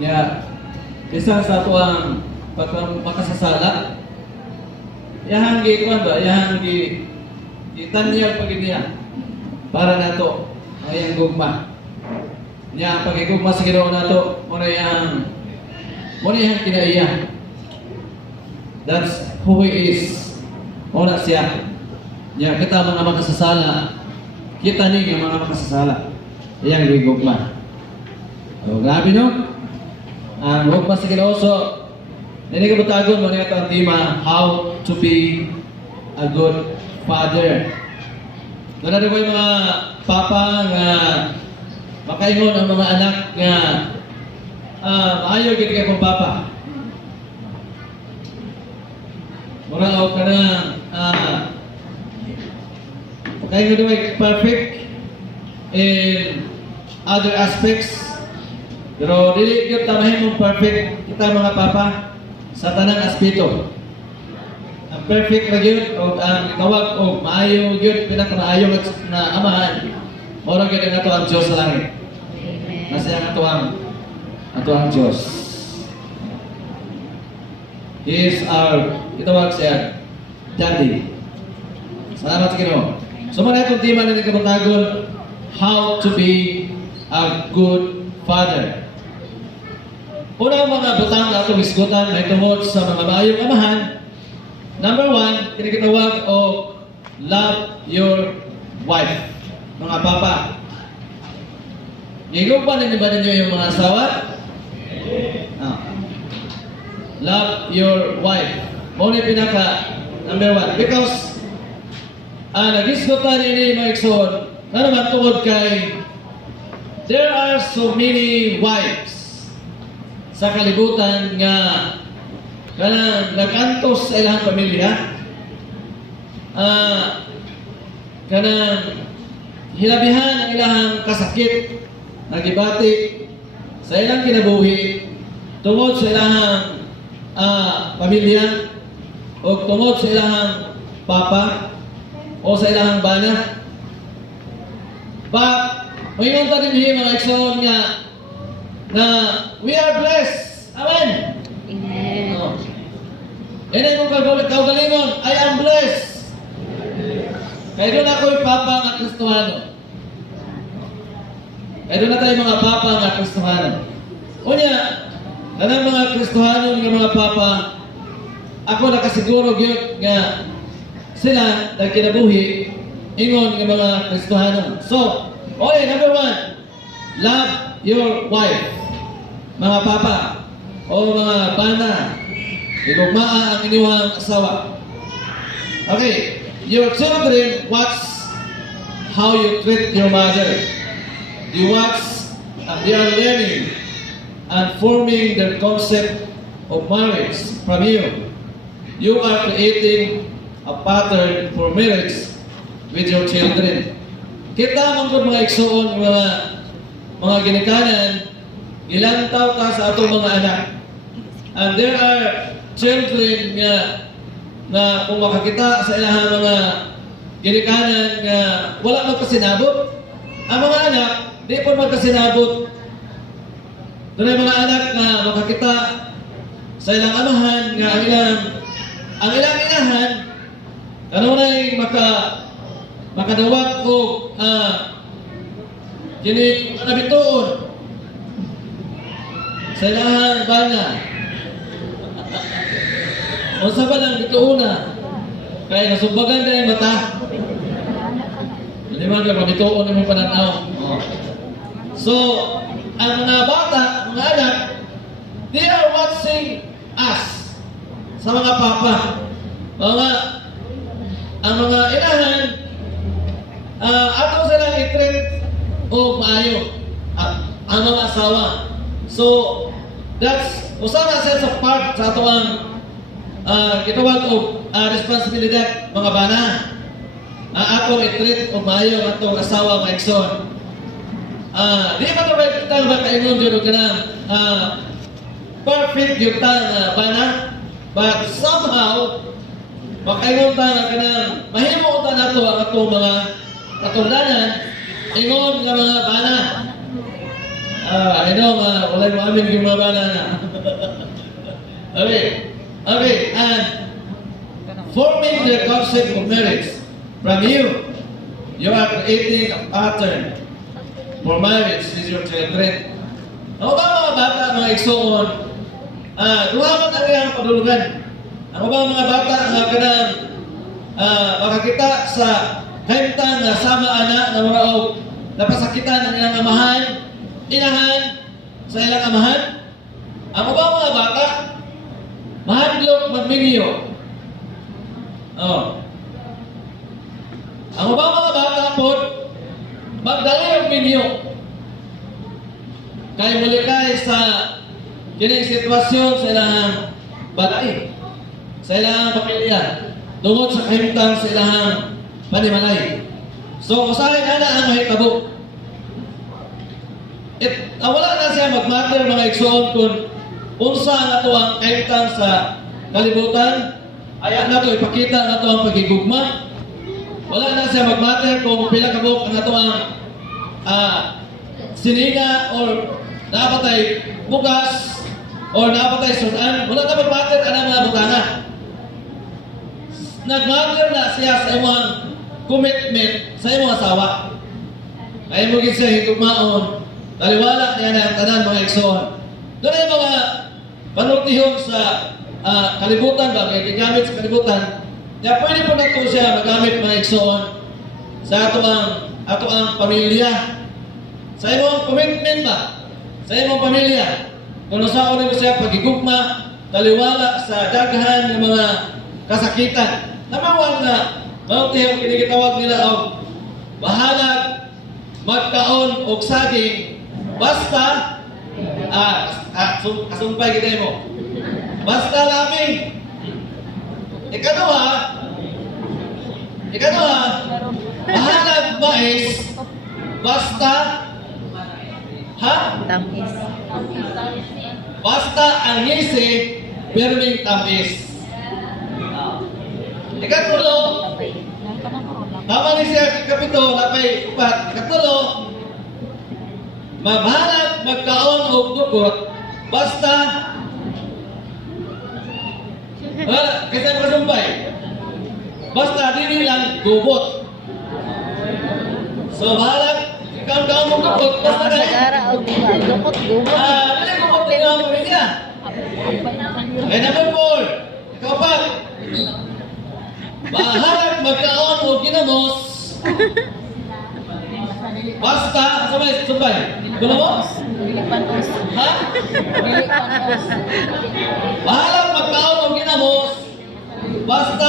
Nya isa sa tuang makasasala. Yahang gi kuan ba, yahang gi itanyag paginiya para nato ang iyang gugma. Nya ang pagigugma sa Ginoo nato mo na yang kinaiya. That's who He is. Muna siya. Nya kita mga makasasala, kita ni nga mga makasasala. Iyang gigugma. So, grabe no? Ang gugma sa Ginoo. So, hindi ka butagon mo na ito ang tema, how to be a good father. Doon na yung mga papa nga makaingon ang mga anak nga maayo gid kay kong papa. Mura o ka na makaingon naman perfect in other aspects. Pero dili gyud tamahin mong perfect kita mga papa sa tanang aspeto. Ang perfect na gyud o ang tawag o maayo gyud pinakamaayo na amahan. Ora gyud nato ang Dios sa langit. Masaya ato ang Dios. He is our itawag siya Daddy. Salamat sa Ginoo. So man itong tema na nagkabatagon, how to be a good father. Unang mga butang na itong isgutan ay tungod sa mga maayong amahan. Number 1, kinakitawag o love your wife. Mga papa. Igugpan na ba ninyo yung mga asawa? Love your wife. Muna pinaka number 1. Because nagisgutan ini mga ikson na naman tungod kay there are so many wives sa kalibutan nga kanang nagantos sa ilang pamilya, kanang hilabihan ang ilang kasakit, nagibati sa ilang kinabuhi tungod sa ilang pamilya o tungod sa ilang papa o sa ilang bana. But mayroon pa din mga ikson nga na we are blessed. Amen. Amen. Yan ay mong kaugalingon, I am blessed. Kaya doon ako'y papa nga Kristohano. Kaya doon na tayo mga papa nga Kristohano. Unya, kanang mga Kristohano nga mga papa, ako nakasiguro gyud nga sila nagkinabuhi ingon nga mga Kristohano. So, okay, number 1, love your wife. Mga papa o mga bana, igugmaa ang inyong asawa. Okay, your children watch how you treat your mother. You watch and they are learning and forming their concept of marriage from you. You are creating a pattern for marriage with your children. Kita man gud mga igsoon mga ginikanan, ilantaw ta sa atong mga anak. And there are children nga kung makakita sa ilang mga ginikanan nga wala magkasinabot. Ang mga anak, di po magkasinabot. Doon ay mga anak nga makakita sa ilang amahan nga ang ilang inahan kanunay makadawat o kini nabituon sa ilang bana. O sa ba lang bituon na kaya nasumbagan na yung mata. Hindi man ka mabituon na yung pananaw. So, ang mga bata, mga anak, they are watching us sa mga papa. Ang mga inahan, ato silang i-treat o maayo ang mga asawa. So, that's usara siya sa part sa ato ang kitawag o responsibilidad mga bana. Ato i-treat o maayo ang atong asawa mga ikson. Di ba ito ba kita ba kaingon dyan ka na perfect yung bana, but somehow makaingon ta ka na mahimo ta na ito ang atong mga katungdanan ingon nga mga bana. I know, wala mo amin yung mga bala na. Okay. Okay, and forming the concept of marriage from you, you are creating a pattern for marriage with your children. Ano ba mga bata, mga igsoon? Duha man ang iyang padulugan. Ano ba mga bata nga kanang makakita sa kahimtang nga sama ana na mga og napasakitan ang ilang amahan, inahan sa ilang amahan? Ano ba mga bata? Mahadlok magmingyo. Oh. Ang ba mga bata po, magdala yung minyo. Kaya muli kay sa kining sitwasyon sa ilang balay, sa ilang pamilya, tungod sa kahimtang sa ilang panimalay. So, usahin na ang mahitabo. Wala na siya mag-matter mga igsoon kung unsa nga to ang kahimtang sa kalibutan, ay na to ipakita na to ang pagigugma. Wala na siya mag-matter kung pila ka buok na to ang sininga or napatay bukas or napatay sunan. Wala na mag-matter ang mga butana. Nag-matter na siya sa imong commitment sa imong asawa. Kaya mo gid siya higugmaon. Taliwala niya na ang tanan mga igsoon. Doon ay mga panultihon sa kalibutan ba, kaya gigamit sa kalibutan, kaya pwede po na ito siya magamit mga igsoon sa ato ang pamilya. Sa imong commitment ba? Sa imong pamilya. Kung saan mo siya pagigugma, taliwala sa daghan ng mga kasakitan. Namawag na, panultihon kinikitawag nila o bahalag, magkaon o saging, basta kasumpay kita mo. Basta laming. Ikaduha, bahalag mais, basta, Tamis. basta ang ngisi, pirming tamis. Ikatulo, tama ni siya kapito, napay upat. Ikatulo, mabahalag magkaon o dukot, basta kasi ang kasumpay, basta dili lang gubot. So bahalag, ikaw mo dukot, basta na Sagara o gumot. dili gubot na ikaw mo niya. Kaya number 4, ikaw pa, bahalag magkaon o ginamos, basta, sumpay, ginamos? Pilipanos. Ha? Pilipanos. Bahalag magkaon o ginamos, basta